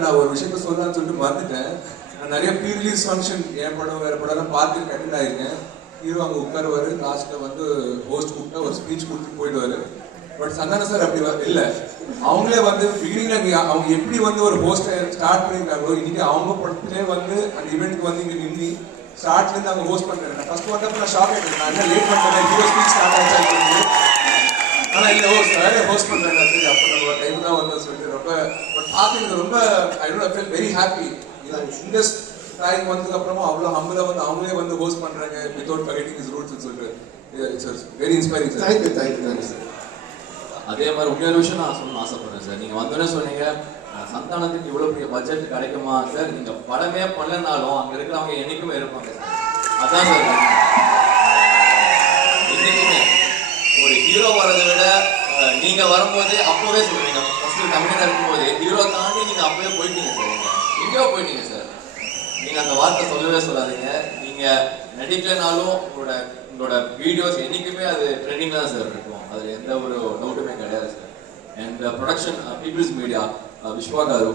நான் ஒரு விஷயத்த சொல்லலாம்னு சொல்லிட்டு மறந்துட்டேன். நான் நிறைய ப்ரீ ரிலீஸ் ஃபங்க்ஷன் என் படம் வேற படம்லாம் பார்த்து அட்டெண்ட் ஆயிருக்கேன். ஹீரோ அங்கே உட்காருவாரு, லாஸ்ட்ல வந்து ஹோஸ்ட் கூப்பிட்டா ஒரு ஸ்பீச் கொடுத்து போயிடுவாரு. பட் சந்தான சார் அப்படி இல்லை. அவங்களே வந்து பிகினிங்ல அவங்க எப்படி வந்து ஒரு ஹோஸ்டை ஸ்டார்ட் பண்ணியிருக்காங்களோ, இன்னைக்கு அவங்க படத்திலே வந்து அந்த ஈவெண்ட்டுக்கு வந்து இங்கே நின்று ஸ்டார்ட்ல இருந்து அவங்க ஹோஸ்ட் பண்றாங்க. நான் ஃபர்ஸ்ட் வந்தப்ப நான் ஷாக் ஆயிட்டேன். நான் என்ன லேட் பண்ணுறேன், ஹீரோ ஸ்பீச் ஸ்டார்ட் ஆயிடுச்சு. ஆனா இல்லை சாரே ஹோஸ்ட் பண்றாங்க. சரி, அப்போ நம்ம டைம் தான் வந்து சொல்லிட்டு ரொம்ப பார்த்து ரொம்ப I don't feel very happy. இந்த டைம் வந்ததுக்கு அப்புறமா அவ்வளோ ஹம்பிளா வந்து அவங்களே வந்து ஹோஸ்ட் பண்றாங்க வித்வுட் ஃபர்கெட்டிங் ஹிஸ் ரூட்ஸ் சொல்லிட்டு it's very inspiring sir. Thank you sir. அதே மாதிரி இன்னொரு விஷயம் நான் சொல்லணும்னு ஆசைப்படுறேன் சார். நீங்க வந்தோடனே சொன்னீங்க சந்தானத்துக்கு இவ்வளவு பெரிய பட்ஜெட் கிடைக்குமா சார். நீங்க படமே பண்ணலனாலும் அங்க இருக்கிறவங்க என்னைக்குமே இருப்பாங்க சார். அதான் சார் என்னைக்குமே ஒரு ஹீரோ வரதை விட நீங்க வரும்போது அப்பவே சொல்லுவீங்க. ஃபர்ஸ்ட் தமிழ்நாடு இருக்கும்போது ஹீரோ தாண்டி நீங்க அப்பவே போயிட்டீங்க சார். நீங்க எங்கேயோ போயிட்டீங்க சார். நீங்க அந்த வார்த்தை சொல்லவே சொல்லாதீங்க. நீங்க நடிக்கலனாலும் உங்களோட வீடியோஸ் என்னைக்குமே அது ட்ரெண்டிங் தான் சார் இருக்கும். அதுல எந்த ஒரு டவுட்டுமே கிடையாது sir. And production people's media Vishwa garu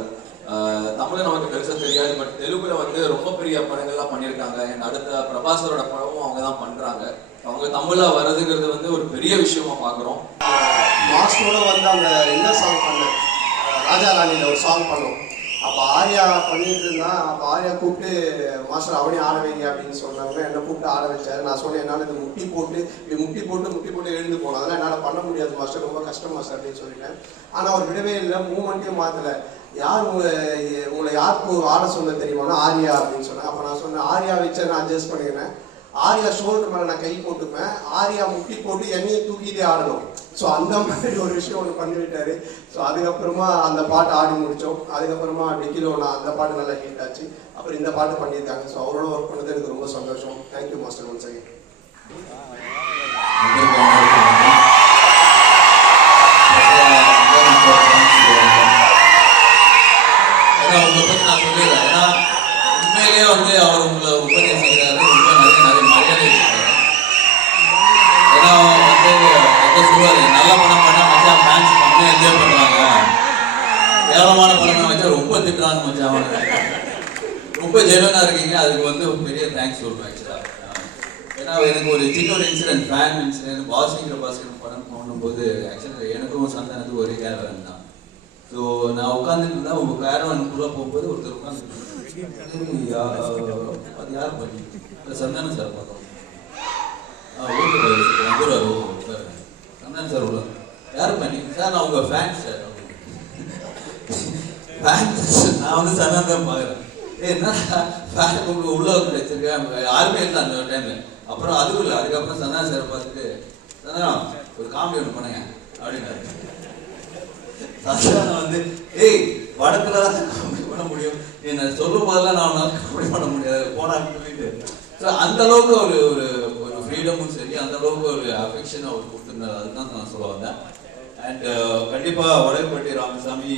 Tamil நமக்கு பெருசாக தெரியாது. பட் தெலுங்குல வந்து ரொம்ப பெரிய படங்கள்லாம் பண்ணியிருக்காங்க. என் அடுத்த பிரபாசரோட படமும் அவங்க தான் பண்றாங்க. அவங்க தமிழ்ல வர்றதுங்கிறது வந்து ஒரு பெரிய விஷயமா பாக்குறோம். மாஸ்டரோட வந்து அந்த என்ன சாங் பண்ண ராஜா ராணியில ஒரு சாங் பண்ணோம். அப்போ ஆர்யா பண்ணிட்டு இருந்தான். அப்போ ஆர்யா கூப்பிட்டு மாஸ்டர் அவனே ஆட வைங்க அப்படின்னு சொன்னாங்க. என்னை கூப்பிட்டு ஆட வச்சாரு. நான் சொன்னேன் என்னால் இந்த முட்டி போட்டு எழுந்து போனோம். அதெல்லாம் என்னால் பண்ண முடியாது மாஸ்டர், ரொம்ப கஷ்டம் மாஸ்டர் அப்படின்னு சொல்லிட்டேன். ஆனால் அவர் விடவே இல்லை, மூமெண்ட்டையும் மாற்றலை. யார் உங்களை யாருக்கு ஆட சொன்ன தெரியுமானா ஆர்யா அப்படின்னு சொன்னேன். அப்போ நான் சொன்னேன் ஆர்யா வச்சு நான் அட்ஜஸ்ட் பண்ணிக்கிறேன். ஆர்யா ஷோல்டர் மேலே நான் கை போட்டுப்பேன், ஆர்யா முட்டி போட்டு என்னையும் தூக்கிட்டே ஆடணும். ஸோ அந்த மாதிரி ஒரு விஷயம் ஒன்று பண்ணிவிட்டாரு. ஸோ அதுக்கப்புறமா அந்த பாட்டு ஆடி முடித்தோம். அதுக்கப்புறமா டிக்கிலோ நான் அந்த பாட்டு நல்லா ஹிட் ஆச்சு. அப்புறம் இந்த பாட்டு பண்ணியிருக்காங்க. ஸோ அவரோட ஒர்க் பண்ணது எனக்கு ரொம்ப சந்தோஷம். Thank you master once again. உண்மையிலேயே வந்து அவர் உங்களை உபதேசிக்கிறாரு. நிறைய மரியாதை இருக்காரு. ஏன்னா வந்து எந்த சொல்லுவாரு, நல்ல படம் பண்ணா மச்சான் ஃபேன்ஸ் பண்ணி என்ஜாய் பண்றாங்க, கேவலமான படம் வச்சா ரொம்ப திட்டுறாங்க மச்சான். ரொம்ப ஜெனுவனா இருக்கீங்க. அதுக்கு வந்து பெரிய தேங்க்ஸ் சொல்றேன் ஆக்சுவலா. ஏன்னா எனக்கு ஒரு சின்ன ஒரு இன்சிடென்ட், ஃபேன் இன்சிடென்ட், பாஸ்கர் படம் பண்ணும்போது ஆக்சுவலா எனக்கும் சந்தானத்துக்கு ஒரே கேரவன் தான். ஸோ நான் உட்காந்துட்டு இருந்தா உங்க கேரவனுக்குள்ள போகும்போது ஒருத்தர் உட்காந்துட்டு அது யார் பண்ணி சந்தான சார் பார்த்தோம். வந்துடுவாரு சந்தான சார் உள்ள யார் பண்ணி சார் நான் உங்க ஃபேன்ஸ் சார். நான் வந்து சந்தான தான் பார்க்குறேன். என்ன ஃபேன் உங்களுக்கு உள்ள வந்து வச்சிருக்கேன், யாருமே இல்லை அந்த டைம்ல. அப்புறம் அதுவும் இல்லை. அதுக்கப்புறம் சந்தான சார் பார்த்துட்டு சந்தானா ஒரு காமெடி ஒன்று பண்ணுங்க அப்படின்னாரு. சந்தானம் வந்து ஏய் படத்துல தான் காமெடி பண்ண முடியும், என்ன சொல்லும் போதெல்லாம் நான் காமெடி பண்ண முடியாது போனான்னு சொல்லிட்டு. ஸோ அந்த அளவுக்கு ஒரு ஒரு ஒரு ஃப்ரீடமும் சரி, அந்த அளவுக்கு ஒரு அஃபெக்ஷன் அவர் கொடுத்துருந்தாரு. அதுதான் நான் சொல்ல வந்தேன். அண்ட் கண்டிப்பா வடகுப்பட்டி ராமசாமி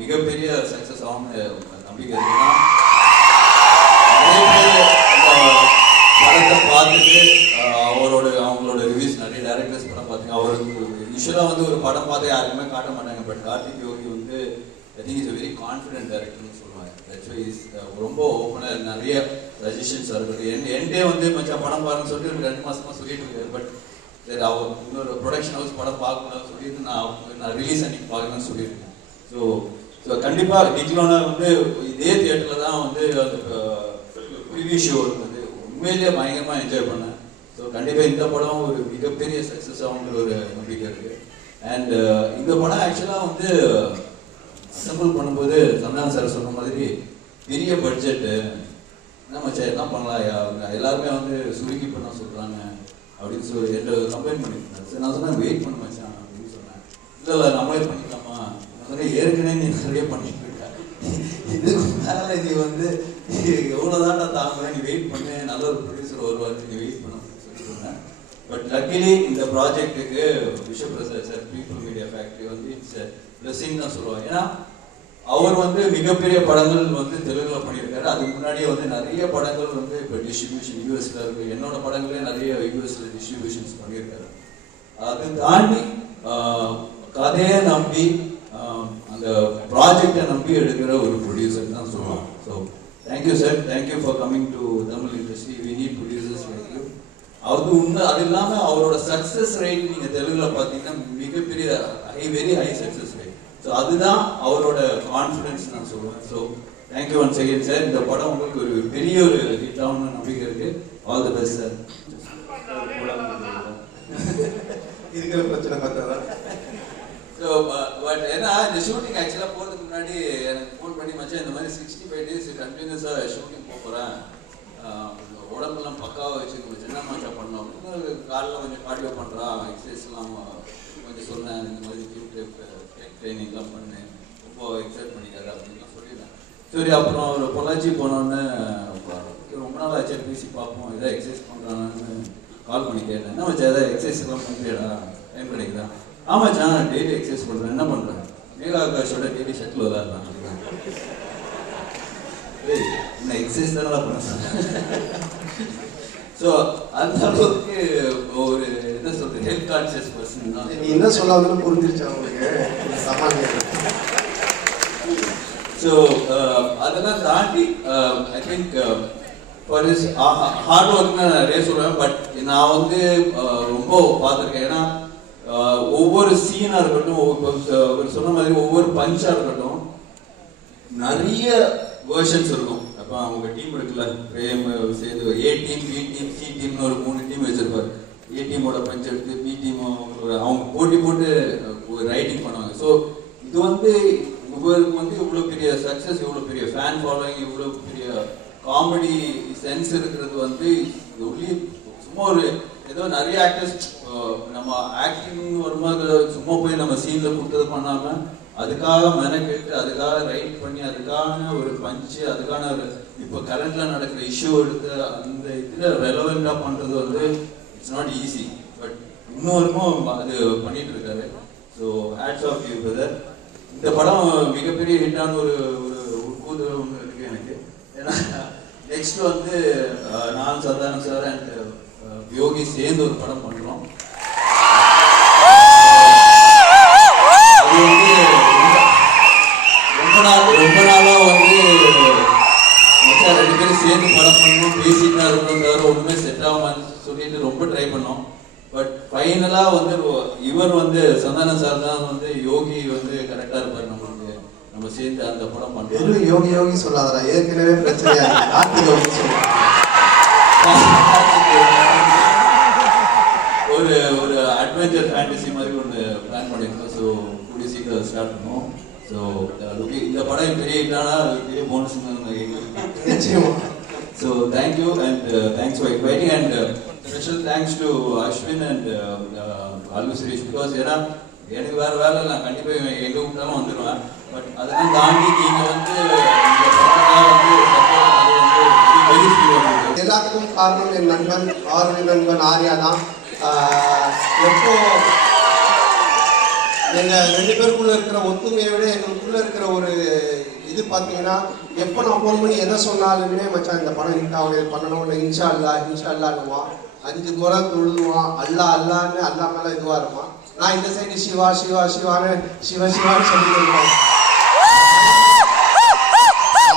மிகப்பெரிய சக்சஸ் ஆகும்னு நம்பிக்கை இருக்குன்னா நிறைய பேர் படத்தை பார்த்துட்டு அவங்களோட ரிவ்யூஸ் நிறைய டேரக்டர்ஸ் படம் பார்த்தீங்க. அவருக்கு யூஸ்வலாக வந்து ஒரு படம் பார்த்து யாருக்குமே காட்ட மாட்டாங்க. பட் கார்த்திக் யோகி வந்து I think is very confident டேரக்டர்னு சொல்லுவாங்க. தட்ஸ் வை இஸ் ரொம்ப ஓப்பனாக நிறைய சஜஷன்ஸ் இருக்கட்டும். என்கிட்டே வந்து மச்சான் படம் பாருன்னு சொல்லிட்டு ஒரு 2 மாசமா சொல்லிட்டு இருக்காரு. பட் சரி அவர் இன்னொரு ப்ரொடக்ஷன் ஹவுஸ் படம் பார்க்கணும்னு சொல்லிட்டு நான் ரிலீஸ் அன்னைக்கு பார்க்கணும்னு சொல்லியிருக்கேன். ஸோ கண்டிப்பாக டிக்லோனா வந்து இதே தியேட்டரில் தான் வந்து அந்த ப்ரிவியூ ஷோ இருந்தது. உண்மையிலேயே பயங்கரமாக என்ஜாய் பண்ணேன். ஸோ கண்டிப்பாக இந்த படம் ஒரு மிகப்பெரிய சக்ஸஸ் ஆகுங்கிற ஒரு நம்பிக்கை இருக்குது. அண்ட் இந்த படம் ஆக்சுவலாக வந்து அசம்பிள் பண்ணும்போது சந்தான சார் சொன்ன மாதிரி பெரிய பட்ஜெட்டு என்ன மச்சா என்ன பண்ணலாம், எல்லாருமே வந்து சுருக்கி பண்ண சொல்கிறாங்க அப்படின்னு சொல்லி என்ன கம்ப்ளைண்ட் பண்ணியிருந்தாரு. சரி நான் சொன்னேன் வெயிட் பண்ண மச்சான் அப்படின்னு சொன்னேன். இல்லை நம்மளே பண்ணிக்கலாமா, ஏற்கனவே நீ நிறைய பண்ணிட்டு இருக்க, இதுக்கு மேலே நீ வந்து எவ்வளோதான் நான் தாங்குவேன், நீ வெயிட் பண்ணு, நல்ல ஒரு ப்ரொடியூசர் வருவார், நீ வெயிட் பண்ண சொல்லி சொன்னேன். பட் லக்கிலி இந்த ப்ராஜெக்ட்டுக்கு Vishwaprasad sir people media factory வந்து இட்ஸ் பிளெஸிங் தான் சொல்லுவாங்க. ஏன்னா அவர் வந்து மிகப்பெரிய படங்கள் வந்து தெலுங்குல பண்ணியிருக்காரு. அதுக்கு முன்னாடியே வந்து நிறைய படங்கள் வந்து இப்போ டிஸ்ட்ரிபியூஷன் யூஎஸ்ல இருக்கு. என்னோட படங்களே நிறைய யூஎஸ்ல டிஸ்ட்ரிபியூஷன்ஸ் பண்ணியிருக்காரு. அதை தாண்டி கதையை நம்பி அந்த ப்ராஜெக்டை நம்பி எடுக்கிற ஒரு ப்ரொடியூசர் தான் சொல்லலாம். So thank you sir, thank you for coming to Tamil industry. We need producers like you. அது உண்மை. அது இல்லாமல் அவரோட சக்ஸஸ் ரேட் நீங்கள் தெலுங்கில் பார்த்தீங்கன்னா மிகப்பெரிய very high success rate. So அதுதான் அவரோட கான்ஃபிடன்ஸ் நான் சொல்லுவேன். So thank you once again sir. இந்த படம் உங்களுக்கு ஒரு பெரிய ஒரு ஹிட் ஆகணும்னு நம்பிக்கை இருக்கு. All the best sir. இருக்கிற பிரச்சனை பார்த்தா ஸோ பட் ஏன்னா இந்த ஷூட்டிங் ஆக்சுவலாக போகிறதுக்கு முன்னாடி எனக்கு ஃபோன் பண்ணி மச்சான் இந்த மாதிரி 65 days கண்டினியூஸாக ஷூட்டிங் போகிறேன், உடம்பெல்லாம் பக்காவாக வச்சுக்கணும், சின்ன மச்சா பண்ணோம் அப்படின்னு. காலைல கொஞ்சம் கார்டியோ பண்ணுறான், எக்ஸசைஸ்லாம் கொஞ்சம் சொன்னேன், இந்த மாதிரி ட்ரைனிங்லாம் பண்ணேன், ரொம்ப எக்ஸைட் பண்ணிக்காது அப்படின்லாம் சொல்லியிருந்தேன். சரி, அப்புறம் ஒரு பொள்ளாச்சி போனோன்னு ரொம்ப நாள் ஆச்சு பேசி பார்ப்போம், எதாவது எக்ஸசைஸ் பண்ணுறான்னு கால் பண்ணி கேட்டேன். என்ன வச்சா எதாவது எக்ஸசைஸ்லாம் பண்ணிட்டியாடா, டைம் கிடைக்குதா? ஆமாச்சான் டெய்லி எக்ஸசைஸ் பண்ணுறேன். என்ன பண்ணுறேன்? மேகா ஆகாஷோட டெய்லி ஷட்டில் விளாட்றான். என்ன எக்ஸசைஸ் தானே பண்ண. ஸோ அந்த அளவுக்கு ஒரு என்ன சொல்றது ஹெல்த் கான்சியஸ் பர்சன் தான். நீ என்ன சொல்ல வந்து புரிஞ்சிருச்சு அவங்களுக்கு சமாளிக்க. ஸோ அதெல்லாம் தாண்டி I think for is hard ஒர்க்னு நிறைய சொல்லுவேன். பட் நான் வந்து ரொம்ப பார்த்துருக்கேன். ஏன்னா ஒவ்வொரு சீனாக இருக்கட்டும், அவர் சொன்ன மாதிரி ஒவ்வொரு பஞ்சாக இருக்கட்டும், நிறைய வேர்ஷன்ஸ் இருக்கும். அப்போ அவங்க டீம் இருக்குல்ல, பிரேம் சேர்ந்து A team, B team, C டீம்னு ஒரு 3 டீம் வச்சிருப்பாரு. ஏ டீமோட பஞ்ச் எடுத்து பி டீம் அவங்க போட்டி போட்டு ரைட்டிங் பண்ணுவாங்க. ஸோ இது வந்து இவருக்கு வந்து இவ்வளோ பெரிய சக்ஸஸ், இவ்வளோ பெரிய ஃபேன் ஃபாலோயிங், இவ்வளோ பெரிய காமெடி சென்ஸ் இருக்கிறது வந்து ஒன்லி சும்மா ஒரு ஏதோ நிறைய ஆக்டர்ஸ் நம்ம ஆக்டிங் வரும்போது சும்மா போய் நம்ம சீனில் கொடுத்தது பண்ணாமல் அதுக்காக மெனக்கெட்டு அதுக்காக ரைட் பண்ணி அதுக்கான ஒரு பஞ்சு அதுக்கான ஒரு இப்போ கரண்ட்ல நடக்கிற இஷ்யூ எடுத்து அந்த இதில் ரெலவெண்டாக பண்ணுறது வந்து இட்ஸ் நாட் ஈஸி. பட் இன்னொருக்கும் அது பண்ணிட்டு இருக்காரு. So hats off you brother. இந்த படம் மிகப்பெரிய ஹிட்டான ஒரு உட்கூதல் ஒன்று இருக்கு எனக்கு. ஏன்னா நெக்ஸ்ட் வந்து நான் சந்தானம் சார் அண்ட் யோகி சேர்ந்து ஒரு படம் பண்ணுறோம். அது வந்து ரொம்ப நாளா வந்து மச்சான் 2 பேரும் சேர்ந்து படம் பண்ணணும் பேசிட்டு தான் இருக்கோம் சார், ஒன்றுமே செட் ஆகாமன்னு சொல்லிட்டு ரொம்ப ட்ரை பண்ணோம். பட் ஃபைனலாக வந்து இவர் வந்து சந்தானம் சார் தான் வந்து யோகி வந்து கரெக்டாக இருப்பார் நம்மளுக்கு, நம்ம சேர்ந்து அந்த படம் பண்ணுறோம். யோகி யோகி சொல்லாதடா, ஏற்கனவே பிரச்சனையா கார்த்திக் சொல்லுவாங்க. ஒரு அட்வென்ச்சர் ஃபேண்டசி மாதிரி ஒன்று பிளான் பண்ணியிருக்கோம். ஸோ கூடிய சீக்கிரம் ஸ்டார்ட் பண்ணுவோம். ஸோ இந்த படம் பெரிய ஹிட்டானா பெரிய போனஸ் நிச்சயமா. So thank you and thanks for inviting and special thanks to Ashwin and Allu Suresh. Because ஏன்னா எனக்கு வேறு வேலை நான் கண்டிப்பாக எங்கே கூப்பிட்டாலும் வந்துடுவேன். பட் அதெல்லாம் தாண்டி நீங்கள் வந்து எல்லாத்துக்கும் காரணம் என் நண்பன் ஆர்வி நண்பன் ஆர்யா தான். எப்போ எங்கள் 2 பேருக்குள்ள இருக்கிற ஒத்துமையை விட எங்களுக்குள்ள இருக்கிற ஒரு இது பார்த்தீங்கன்னா, எப்போ நான் ஃபோன் பண்ணி எதை சொன்னாலுமே மச்சான் இந்த படம் ஹிட் ஆகுது பண்ணணும், இல்லை இன்ஷா அல்லான்னுவான். 5 முறை தொழுதுவான், அல்லான்னு அல்லா மேலே இதுவாக இருப்பான். நான் இந்த சைடு சிவா சிவா சிவான்னு சிவான்னு சொல்லிட்டு இருக்கேன்.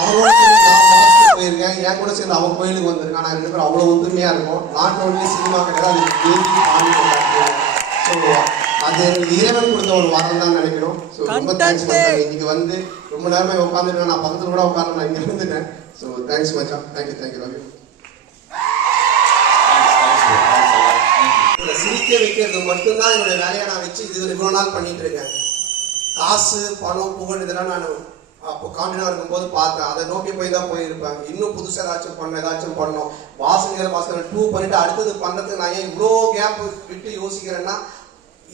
அவரோட நான் போயிருக்கேன், என் கூட சேர்ந்து அவன் கோயிலுக்கு வந்திருக்கான். நான் 2 பேரும் அவ்வளோ ஒத்துமையாக இருக்கும். நாட் ஒன்லி சினிமா கிடையாது, ஸோ அது எனக்கு இறைவன் கொடுத்த ஒரு வாரம் தான் நினைக்கிறோம். ஸோ ரொம்ப தேங்க்ஸ் மச்சான். இன்னைக்கு வந்து ரொம்ப நேரமாக உட்காந்துருக்கேன், நான் பக்கத்தில் கூட உட்காந்து நான் இங்கே இருந்துட்டேன். ஸோ தேங்க்ஸ் மச்சான், தேங்க்யூ லவ் யூ. சிரிக்க வைக்கிறது மட்டும்தான் என்னோட வேலையை நான் வச்சு இது இவ்வளோ நாள் பண்ணிட்டு இருக்கேன். காசு பணம் புகழ் இதெல்லாம் நான் அப்போ காண்டினா இருக்கும்போது பார்த்தேன், அதை நோக்கி போய் தான் போயிருப்பேன். இன்னும் புதுசாக ஏதாச்சும் பண்ணணும். வாசனை 2 பண்ணிட்டு அடுத்தது பண்ணுறதுக்கு நான் ஏன் இவ்வளோ கேப் விட்டு யோசிக்கிறேன்னா,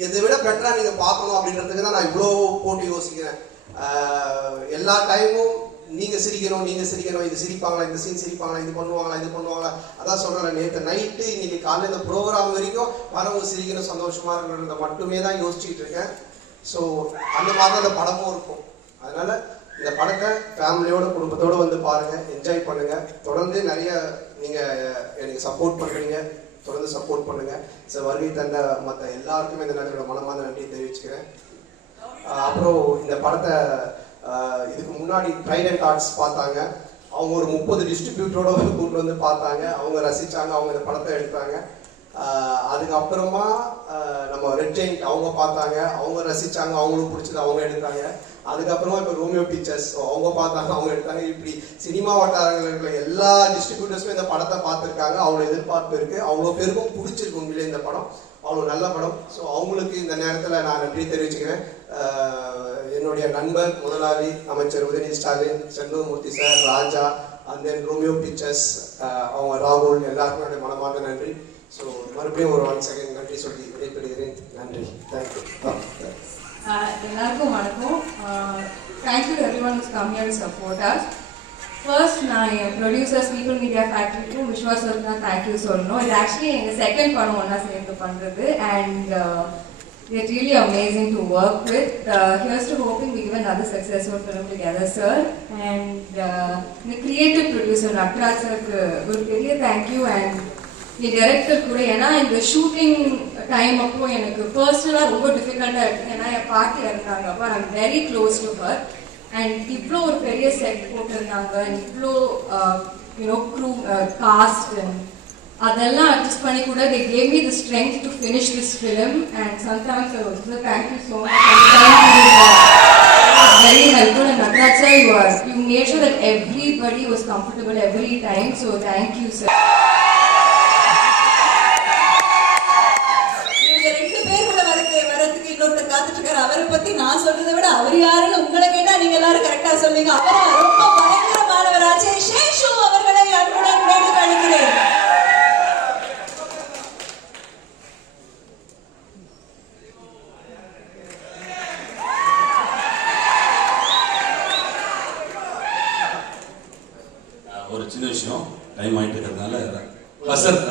இதை விட பெட்டராக நீங்கள் பார்க்கணும் அப்படின்றதுக்கு தான் நான் இவ்வளோ போட்டு யோசிக்கிறேன். எல்லா டைமும் நீங்கள் சிரிக்கணும் இது சிரிப்பாங்களா, இந்த சீன் சிரிப்பாங்களா, இது பண்ணுவாங்களா அதான் சொல்கிறேன். நேற்று நைட்டு இன்னைக்கு காலையில் இந்த ப்ரோக்ராம் வரைக்கும் வரவங்க சிரிக்கணும் சந்தோஷமாக இருக்கிறத மட்டுமே தான் யோசிச்சுட்டு இருக்கேன். ஸோ அந்த மாதிரி தான் அந்த படமும் இருக்கும். அதனால இந்த படத்தை ஃபேமிலியோட குடும்பத்தோடு வந்து பாருங்கள், என்ஜாய் பண்ணுங்கள். தொடர்ந்து நிறைய நீங்கள் எனக்கு சப்போர்ட் பண்ணுறீங்க, தொடர்ந்து சப்போர்ட் பண்ணுங்கள். ஸோ வருகை தந்த மற்ற எல்லாருக்குமே இந்த நேரத்தோட மனமார்ந்த நன்றி தெரிவிச்சுக்கிறேன். அப்புறம் இந்த படத்தை இதுக்கு முன்னாடி ட்ரைடன்ட் ஆர்ட்ஸ் பார்த்தாங்க. அவங்க ஒரு 30 டிஸ்ட்ரிபியூட்டரோட கூட்டு வந்து பார்த்தாங்க. அவங்க ரசித்தாங்க, அவங்க இந்த படத்தை எடுத்தாங்க. அதுக்கப்புறமா நம்ம ரெட் ஜெயிண்ட் அவங்க பார்த்தாங்க, அவங்க ரசித்தாங்க, அவங்களுக்கு பிடிச்சது அவங்க எடுத்தாங்க. அதுக்கப்புறமா இப்போ ரோமியோ பிக்சர்ஸ் அவங்க பார்த்தாங்க, அவங்க எடுத்தாங்க. இப்படி சினிமா வட்டாரங்கள் இருக்கிற எல்லா டிஸ்ட்ரிபியூட்டர்ஸுமே இந்த படத்தை பார்த்துருக்காங்க. அவ்வளோ எதிர்பார்ப்பு இருக்குது, அவ்வளோ பேருக்கும் பிடிச்சிருக்கு உண்மையிலே இந்த படம். அவ்வளோ நல்ல படம். ஸோ அவங்களுக்கு இந்த நேரத்தில் நான் நன்றி தெரிவிச்சுக்கிறேன். என்னுடைய நண்பர் முதலாளி அமைச்சர் Udhayanidhi Stalin, Senthoormurthy sir, Raja, and then Romeo Pictures அவங்க ராகுல், எல்லாருக்கும் என்னுடைய மனமார்ந்த நன்றி. ஸோ மறுபடியும் ஒரு 1 செகண்ட் நன்றி சொல்லி விடைபெறுகிறேன். நன்றி. தேங்க்யூ. எல்லாருக்கும் வணக்கம். Thank you to everyone who's come here to support us. First நான் என் ப்ரொடியூசர்ஸ் பீப்புள் மீடியா ஃபேக்ட்ரிக்கும் விஸ்வாசருக்கு தான் தேங்க்யூ சொல்லணும். இது ஆக்சுவலி எங்கள் செகண்ட் படம் ஒன்றா சேர்ந்து பண்ணுறது. And it's really amazing to work with. Here's to hoping we give another successful film together, sir. And the creative producer Natraj sir ஒரு பெரிய தேங்க்யூ. அண்ட் என் டைரக்டர் கூட, ஏன்னா இந்த ஷூட்டிங் டைம் அப்போ எனக்கு பர்சனலாக ரொம்ப டிஃபிகல்ட்டாக இருக்குது. ஏன்னா என் பாட்டி இருந்தாங்க, அப்போ I am very close to her. And இவ்வளோ ஒரு பெரிய செட் போட்டிருந்தாங்க, இவ்வளோ யூனோ க்ரூ காஸ்ட் அண்ட் அதெல்லாம் அட்ஜஸ்ட் பண்ணி கூட they gave me the strength to finish this film. And sometimes I also thank you so much. Very helpful. And Natraj sir, you made sure that everybody was comfortable every time. So thank you, sir. அவரை பத்தி நான் சொல்றதை விட அவர் யாருன்னு உங்களை கேட்டா நீங்க எல்லாரும் கரெக்டா சொல்லுவீங்க. அவர் ரொம்ப பயங்கரமானவராச்சே. சேஷு அவர்களை அன்புடன் வேண்டி அழைக்கிறேன். ஒரு சின்ன விஷயம், டைம் ஆயிட்டு இருக்கிறதுனால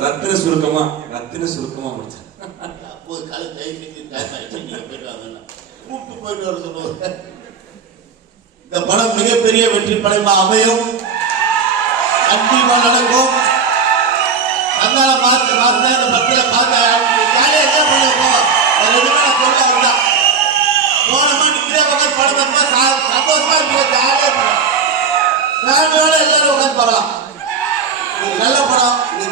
ரத்தின சுருக்கமா முடிச்சேன். அப்போது காலை தயவு செஞ்சு டைம் ஆயிடுச்சு, நீங்க போயிட்டு வாங்க, கூப்பிட்டு போயிட்டு வர சொல்லுவாங்க. இந்த படம் மிகப்பெரிய வெற்றி படமா அமையும், கண்டிப்பா நடக்கும். அதனால பார்த்து இந்த படத்துல பார்த்து ஜாலியா என்ன பண்ணுவோம், சொல்ல போனமா நிக்கிறே உட்காந்து படம் பார்த்தா சந்தோஷமா இருக்கு, ஜாலியா ஃபேமிலியோட எல்லாரும் உட்காந்து பார்க்கலாம். நல்ல படம். நீ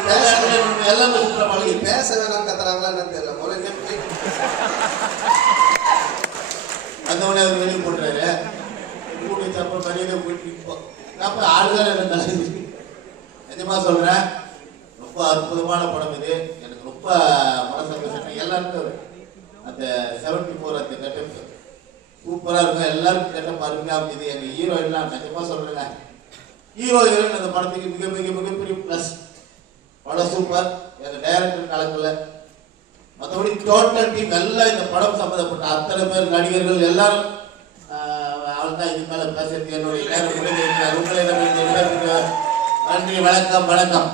எல்லாமே சூப்பரா பழகி பேச வேணாம் கத்துறாங்களான்னு தெரியல. முதல்ல அந்த உடனே அவர் வெளியே போட்டுறாரு, கூட்டி சாப்பிட மரியாதை போயிட்டு அப்ப ஆளுதான் இருந்தாலும் நிஜமா சொல்றேன், ரொம்ப அற்புதமான படம் இது. எனக்கு ரொம்ப மனசந்தோஷம். எல்லாருமே அந்த 74 அந்த கெட்டப் சூப்பரா இருக்கும். எல்லாருக்கும் கெட்டப் அருமையா இருக்குது. எங்க ஹீரோயின்லாம் நிஜமா சொல்றேங்க, ஹீரோ ஹீரோயின் அந்த படத்துக்கு மிகப்பெரிய பிளஸ். படம் சூப்பர். எங்க டைரக்டர் கலக்கல, மற்றபடி டோட்டல் டீம் எல்லாம் இந்த படம் சம்பந்தப்பட்ட அத்தனை பேர் நடிகர்கள் எல்லாரும். அவள் தான் இதுக்கு மேல பேசுறதுக்கு என்னுடைய நேரம் முடிஞ்சிருக்கிறார். உங்களை நன்றி. வணக்கம்.